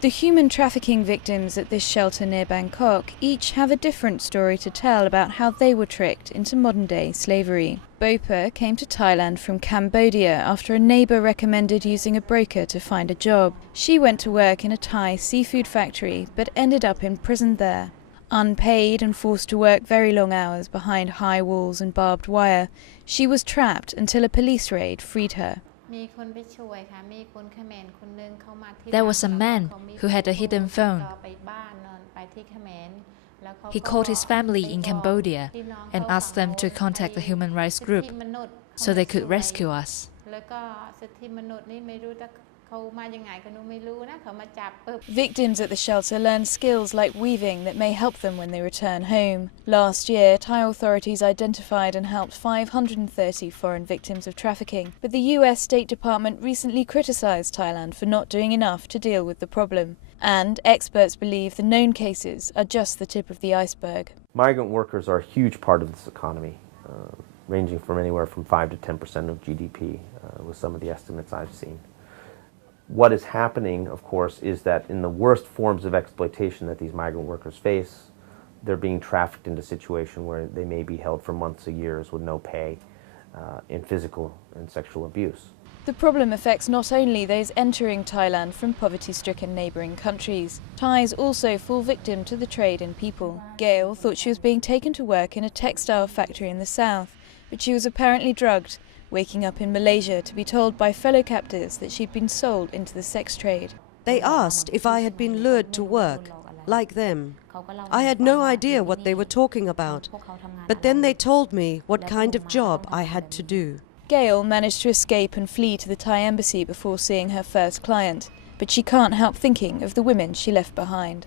The human trafficking victims at this shelter near Bangkok each have a different story to tell about how they were tricked into modern-day slavery. Bopa came to Thailand from Cambodia after a neighbour recommended using a broker to find a job. She went to work in a Thai seafood factory but ended up imprisoned there. Unpaid and forced to work very long hours behind high walls and barbed wire, she was trapped until a police raid freed her. There was a man who had a hidden phone. He called his family in Cambodia and asked them to contact the human rights group so they could rescue us. Victims at the shelter learn skills like weaving that may help them when they return home. Last year, Thai authorities identified and helped 530 foreign victims of trafficking, but the US State Department recently criticized Thailand for not doing enough to deal with the problem. And experts believe the known cases are just the tip of the iceberg. Migrant workers are a huge part of this economy, ranging from anywhere from 5 to 10% of GDP, with some of the estimates I've seen. What is happening, of course, is that in the worst forms of exploitation that these migrant workers face, they're being trafficked into a situation where they may be held for months or years with no pay in physical and sexual abuse. The problem affects not only those entering Thailand from poverty-stricken neighbouring countries. Thais also fall victim to the trade in people. Gail thought she was being taken to work in a textile factory in the south, but she was apparently drugged, waking up in Malaysia to be told by fellow captors that she'd been sold into the sex trade. They asked if I had been lured to work, like them. I had no idea what they were talking about, but then they told me what kind of job I had to do. Gail managed to escape and flee to the Thai embassy before seeing her first client, but she can't help thinking of the women she left behind.